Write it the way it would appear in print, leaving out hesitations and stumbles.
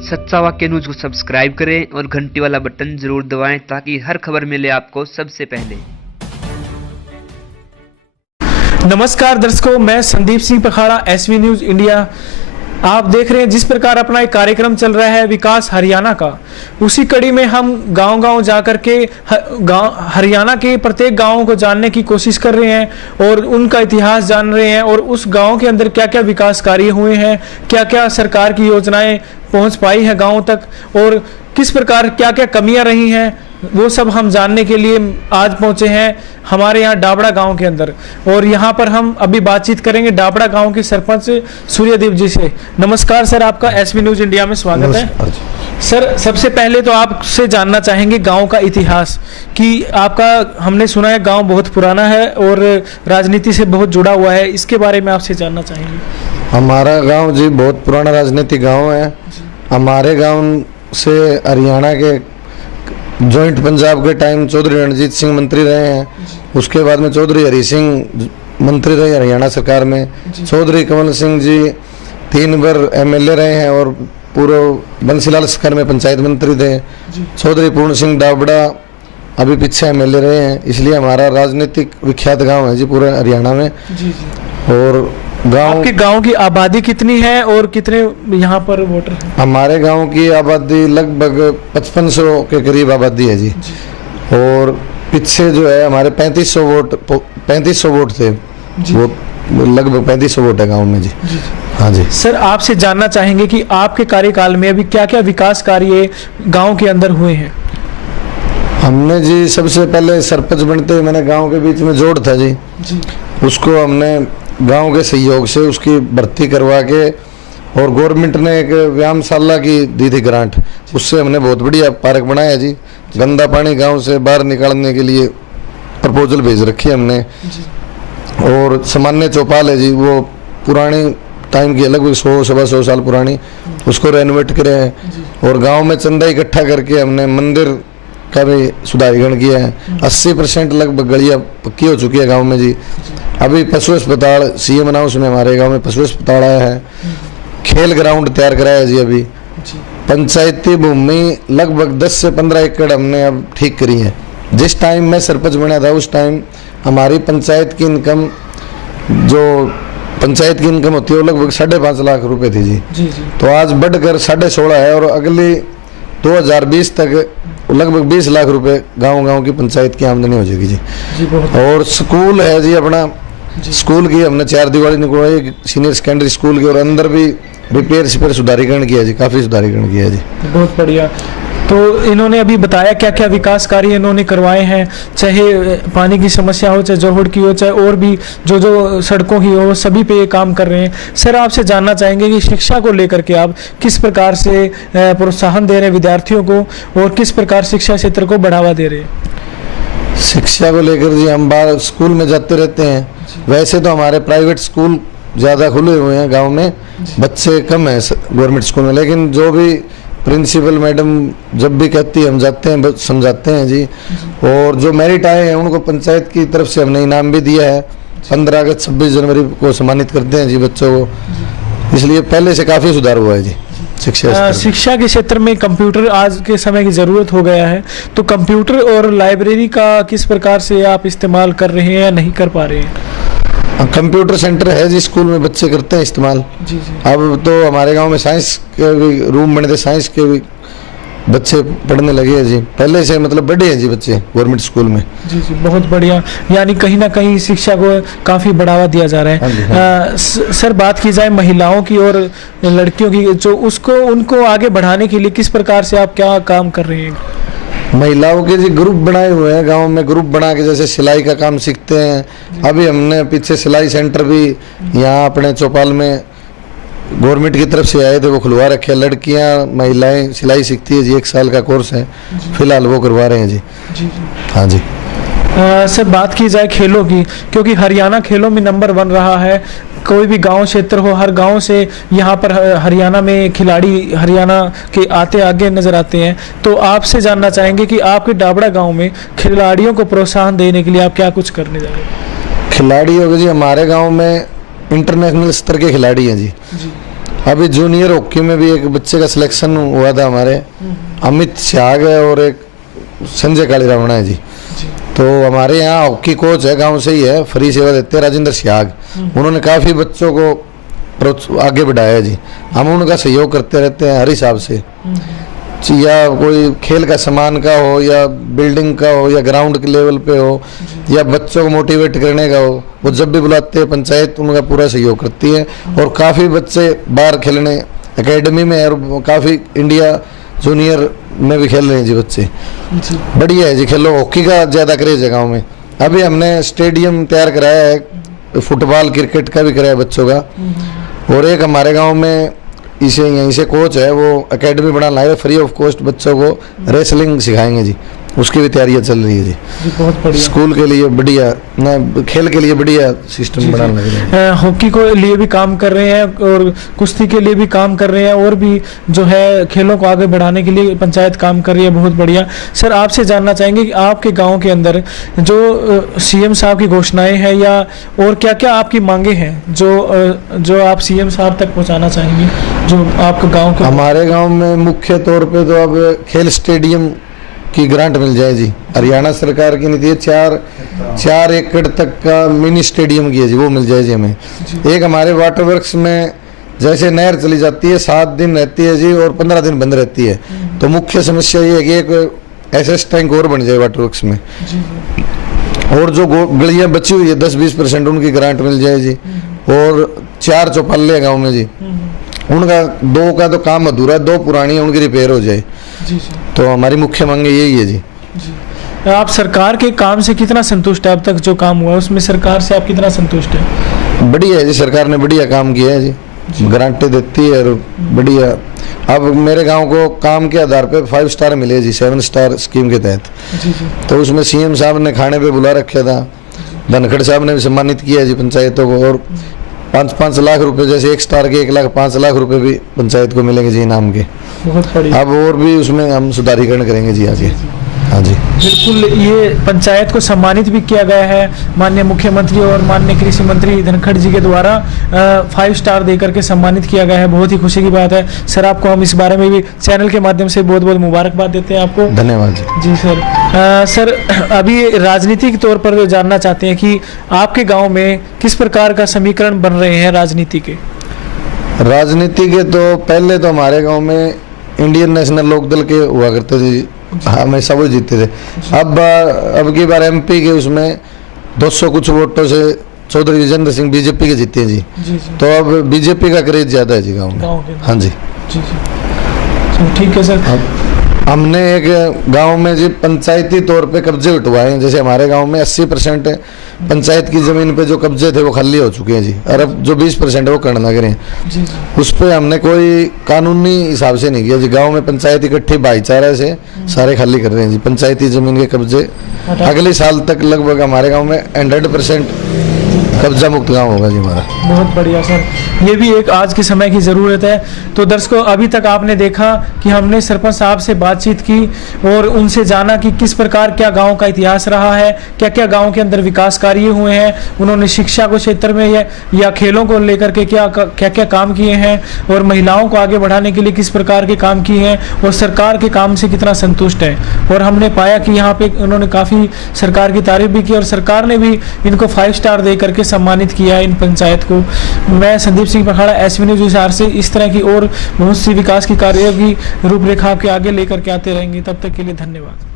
सच्चा वाक्य न्यूज को सब्सक्राइब करें और घंटी वाला बटन जरूर दबाएं ताकि हर खबर मिले आपको सबसे पहले। नमस्कार दर्शकों, मैं Sandeep Singh Pakhada, SV news India. आप देख रहे हैं जिस प्रकार अपना एक कार्यक्रम चल रहा है विकास हरियाणा का, उसी कड़ी में हम गांव-गांव जाकर के हरियाणा के प्रत्येक गांव को जानने की कोशिश कर रहे हैं और उनका इतिहास जान रहे हैं और उस गांव के अंदर क्या क्या विकास कार्य हुए हैं, क्या क्या सरकार की योजनाएं पहुंच पाई है गाँव तक और किस प्रकार क्या क्या कमियां रही हैं, वो सब हम जानने के लिए आज पहुंचे हैं हमारे यहाँ डाबड़ा गांव के अंदर। और यहाँ पर हम अभी बातचीत करेंगे डाबड़ा गांव के सरपंच सूर्यदेव जी से। नमस्कार सर, आपका एसवी न्यूज इंडिया में स्वागत है। सर, सबसे पहले तो आपसे जानना चाहेंगे गांव का इतिहास कि आपका, हमने सुना है गांव बहुत पुराना है और राजनीति से बहुत जुड़ा हुआ है, इसके बारे में आपसे जानना चाहेंगे। हमारा गाँव जी बहुत पुराना राजनीतिक गाँव है। हमारे गाँव से हरियाणा के जॉइंट पंजाब के टाइम चौधरी रणजीत सिंह मंत्री रहे हैं, उसके बाद में चौधरी हरि सिंह मंत्री रहे हरियाणा सरकार में, चौधरी कमल सिंह जी 3 बार एमएलए रहे हैं और पूर्व बंसीलाल सरकार में पंचायत मंत्री थे, चौधरी पूर्ण सिंह डाबड़ा अभी पीछे एमएलए रहे हैं। इसलिए हमारा राजनीतिक विख्यात गाँव है जी पूरे हरियाणा में। और आपके गांव की आबादी कितनी है और कितने यहाँ पर वोटर हैं? हमारे गांव की आबादी लगभग 5500 के करीब आबादी है जी। और पीछे जो है हमारे 3500 वोट थे, वो लगभग 3500 वोट है गांव में जी। हाँ जी सर, आपसे जानना चाहेंगे कि आपके कार्यकाल में अभी क्या क्या विकास कार्य गाँव के अंदर हुए हैं? हमने जी सबसे पहले सरपंच बनते हुए मैंने गाँव के बीच में जोड़ था जी, उसको हमने गांव के सहयोग से उसकी भर्ती करवा के और गवर्नमेंट ने एक व्यायामशाला की दी थी ग्रांट, उससे हमने बहुत बढ़िया पार्क बनाया जी। गंदा पानी गांव से बाहर निकालने के लिए प्रपोजल भेज रखी है हमने। और सामान्य चौपाल है जी, वो पुरानी टाइम की लगभग 100-125 साल पुरानी, उसको रेनोवेट करे हैं। और गाँव में चंदा इकट्ठा करके हमने मंदिर का भी सुधारीकरण किया है। 80% लगभग गलियाँ पक्की हो चुकी है गाँव में जी। अभी पशु अस्पताल सीएम हाउस में हमारे गांव में पशु अस्पताल आया है। खेल ग्राउंड तैयार कराया जी अभी। पंचायती भूमि लगभग 10 से 15 एकड़ हमने अब ठीक करी है। जिस टाइम मैं सरपंच बना था उस टाइम हमारी पंचायत की इनकम होती है वो लगभग 5.5 लाख रुपए थी जी। तो आज बढ़कर 16.5 है और अगली 2020 तक लगभग 20 लाख रुपए गांव की पंचायत की आमदनी हो जाएगी जी। और स्कूल है जी अपना, स्कूल की हमने 4 दीवारी निकलवाई सीनियर सेकेंडरी स्कूल की, और अंदर भी रिपेयर सुधारीकरण किया जी, काफ़ी सुधारीकरण किया जी। बहुत बढ़िया। तो इन्होंने अभी बताया क्या क्या विकास कार्य इन्होंने करवाए हैं, चाहे पानी की समस्या हो, चाहे जोहड़ की हो, चाहे और भी जो सड़कों की हो, सभी पे ये काम कर रहे हैं। सर, आपसे जानना चाहेंगे कि शिक्षा को लेकर के आप किस प्रकार से प्रोत्साहन दे रहे हैं विद्यार्थियों को और किस प्रकार शिक्षा क्षेत्र को बढ़ावा दे रहे हैं? शिक्षा को लेकर जी हम बाहर स्कूल में जाते रहते हैं। वैसे तो हमारे प्राइवेट स्कूल ज़्यादा खुले हुए हैं गाँव में, बच्चे कम हैं गवर्नमेंट स्कूल में, लेकिन जो भी प्रिंसिपल मैडम जब भी कहती है हम जाते हैं, समझाते हैं जी। और जो मेरिट आए हैं उनको पंचायत की तरफ से हमने इनाम भी दिया है। 15 अगस्त 26 जनवरी को सम्मानित करते हैं जी बच्चों को। इसलिए पहले से काफ़ी सुधार हुआ है जी शिक्षा के क्षेत्र में। कंप्यूटर आज के समय की ज़रूरत हो गया है, तो कंप्यूटर और लाइब्रेरी का किस प्रकार से आप इस्तेमाल कर रहे हैं या नहीं कर पा रहे हैं? कंप्यूटर सेंटर है जी, स्कूल में बच्चे करते हैं इस्तेमाल। अब तो हमारे गांव में साइंस के भी रूम बने थे, साइंस के भी बच्चे पढ़ने लगे हैं जी। पहले से मतलब बढ़े हैं जी बच्चे गवर्नमेंट स्कूल में। जी, बहुत बढ़िया। यानी कहीं ना कहीं शिक्षा को काफ़ी बढ़ावा दिया जा रहा है। सर, बात की जाए महिलाओं की और लड़कियों की, जो उनको आगे बढ़ाने के लिए किस प्रकार से आप क्या काम कर रहे हैं? महिलाओं के जी ग्रुप बनाए हुए हैं गांव में, ग्रुप बना के जैसे सिलाई का काम सीखते हैं। अभी हमने पीछे सिलाई सेंटर भी यहाँ अपने चौपाल में गवर्नमेंट की तरफ से आए थे, वो खुलवा रखे। लड़कियाँ महिलाएं सिलाई सीखती है जी, 1 साल का कोर्स है, फिलहाल वो करवा रहे हैं जी। हाँ जी। सर, बात की जाए खेलों की, क्योंकि हरियाणा खेलों में नंबर 1 रहा है। कोई भी गांव क्षेत्र हो, हर गांव से यहाँ पर हरियाणा में खिलाड़ी हरियाणा के आगे नजर आते हैं। तो आपसे जानना चाहेंगे कि आपके डाबड़ा गांव में खिलाड़ियों को प्रोत्साहन देने के लिए आप क्या कुछ करने जा रहे हैं? खिलाड़ियों को जी हमारे गांव में इंटरनेशनल स्तर के खिलाड़ी हैं जी। अभी जूनियर हॉकी में भी एक बच्चे का सिलेक्शन हुआ था हमारे, अमित शाग है और एक संजय काली रावणा है जी। तो हमारे यहाँ हॉकी कोच है, गांव से ही है, फ्री सेवा देते हैं, राजेंद्र शाग। उन्होंने काफ़ी बच्चों को आगे बढ़ाया है जी। हम उनका सहयोग करते रहते हैं हर हिसाब से, या कोई खेल का सामान का हो, या बिल्डिंग का हो, या ग्राउंड के लेवल पे हो, या बच्चों को मोटिवेट करने का हो, वो जब भी बुलाते हैं पंचायत उनका पूरा सहयोग करती है। और काफ़ी बच्चे बाहर खेलने एकेडमी में, और काफ़ी इंडिया जूनियर में भी खेल रहे हैं जी बच्चे। बढ़िया है जी, खेलो। हॉकी का ज़्यादा क्रेज है गाँव में। अभी हमने स्टेडियम तैयार कराया है, फुटबॉल क्रिकेट का भी कराया बच्चों का। और एक हमारे गाँव में यहीं से कोच है, वो एकेडमी बना लाए, फ्री ऑफ कॉस्ट बच्चों को रेसलिंग सिखाएंगे जी। उसकी भी तैयारियां चल रही है जी। बहुत बढ़िया। स्कूल के लिए बढ़िया, ना खेल के लिए बढ़िया सिस्टम बनाने लग रहे हैं। हॉकी को लिए भी काम कर रहे हैं और कुश्ती के लिए भी काम कर रहे हैं, और भी जो है खेलों को आगे बढ़ाने के लिए पंचायत काम कर रही है। बहुत बढ़िया। सर, आपसे जानना चाहेंगे कि आपके गाँव के अंदर जो सीएम साहब की घोषणाएं हैं, या और क्या क्या आपकी मांगे हैं जो आप सीएम साहब तक पहुँचाना चाहेंगे, जो आपके गाँव के? हमारे गाँव में मुख्य तौर पर तो अब खेल स्टेडियम की ग्रांट मिल जाए जी। हरियाणा सरकार की नीति है 4 एकड़ तक का मिनी स्टेडियम की है जी, वो मिल जाए जी हमें। एक हमारे वाटर वर्क्स में जैसे नहर चली जाती है 7 दिन रहती है जी, और 15 दिन बंद रहती है। तो मुख्य समस्या ये है कि एक एसएस टैंक और बन जाए वाटर वर्क्स में, और जो गलियां बची हुई है 10-20% उनकी ग्रांट मिल जाए जी। और 4 चौपाले गाँव में जी, उनका 2 का तो काम अधूरा है, 2 पुरानी है, उनकी रिपेयर हो जाए। तो हमारी मुख्य मांग यही है जी। आप सरकार के काम से कितना संतुष्ट है? अब तक जो काम हुआ है उसमें सरकार से आप कितना संतुष्ट है? बढ़िया है जी, सरकार ने बढ़िया काम किया है जी, गारंटी देती है और बढ़िया। अब मेरे गांव को काम के आधार पे 5 स्टार मिले जी, 7 स्टार स्कीम के तहत। तो उसमें सीएम साहब ने खाने पे बुला रखा था, धनखड़ साहब ने भी सम्मानित किया जी पंचायतों को। और 5-5 लाख रुपए, जैसे 1 स्टार के 1,05,000 लाख रुपए भी पंचायत को मिलेंगे जी इनाम के। बहुत बढ़िया। अब और भी उसमें हम सुधारीकरण करेंगे जी आगे। हाँ जी, बिल्कुल। ये पंचायत को सम्मानित भी किया गया है माननीय मुख्यमंत्री और माननीय कृषि मंत्री धनखड़ जी के द्वारा 5 स्टार देकर के सम्मानित किया गया है। बहुत ही खुशी की बात है सर। आपको हम इस बारे में भी चैनल के माध्यम से बहुत बहुत मुबारकबाद देते हैं आपको। धन्यवाद जी। जी सर। सर, अभी राजनीतिक तौर पर जानना चाहते हैं कि आपके गाँव में किस प्रकार का समीकरण बन रहे हैं राजनीति के? राजनीति के तो पहले तो हमारे गांव में इंडियन नेशनल लोकदल के हुआ करते थे, हमेशा वो जीतते थे। अब की बार एमपी के उसमें 200 कुछ वोटों से चौधरी विजेंद्र सिंह बीजेपी के जीते हैं जी। तो अब बीजेपी का क्रेज ज्यादा है जी गांव में। हाँ जी। ठीक है सर। हमने एक गांव में जी पंचायती तौर पे कब्जे उठवाए हैं। जैसे हमारे गांव में 80% पंचायत की जमीन पे जो कब्जे थे वो खाली हो चुके हैं जी, और अब जो 20% है वो करना करें। उस पे हमने कोई कानूनी हिसाब से नहीं किया जी। गांव में पंचायत इकट्ठी भाईचारा से सारे खाली कर रहे हैं जी पंचायती जमीन के कब्जे। अगले साल तक लगभग हमारे गाँव में 100% कब्जा मुक्त गांव होगा जी हमारा। बहुत बढ़िया सर, ये भी एक आज के समय की ज़रूरत है। तो दर्शकों, अभी तक आपने देखा कि हमने सरपंच साहब से बातचीत की और उनसे जाना कि किस प्रकार क्या गांव का इतिहास रहा है, क्या क्या गांव के अंदर विकास कार्य हुए हैं, उन्होंने शिक्षा को क्षेत्र में या खेलों को लेकर के क्या क्या काम किए हैं, और महिलाओं को आगे बढ़ाने के लिए किस प्रकार के काम किए हैं, और सरकार के काम से कितना संतुष्ट है। और हमने पाया कि यहाँ पे उन्होंने काफ़ी सरकार की तारीफ भी की, और सरकार ने भी इनको 5 स्टार दे करके सम्मानित किया इन पंचायत को। मैं संदीप सिंह पखाड़ा, एसवी न्यूज़ हिसार से इस तरह की और बहुत सी विकास की कार्यों की रूपरेखा आपके आगे लेकर के आते रहेंगे। तब तक के लिए धन्यवाद।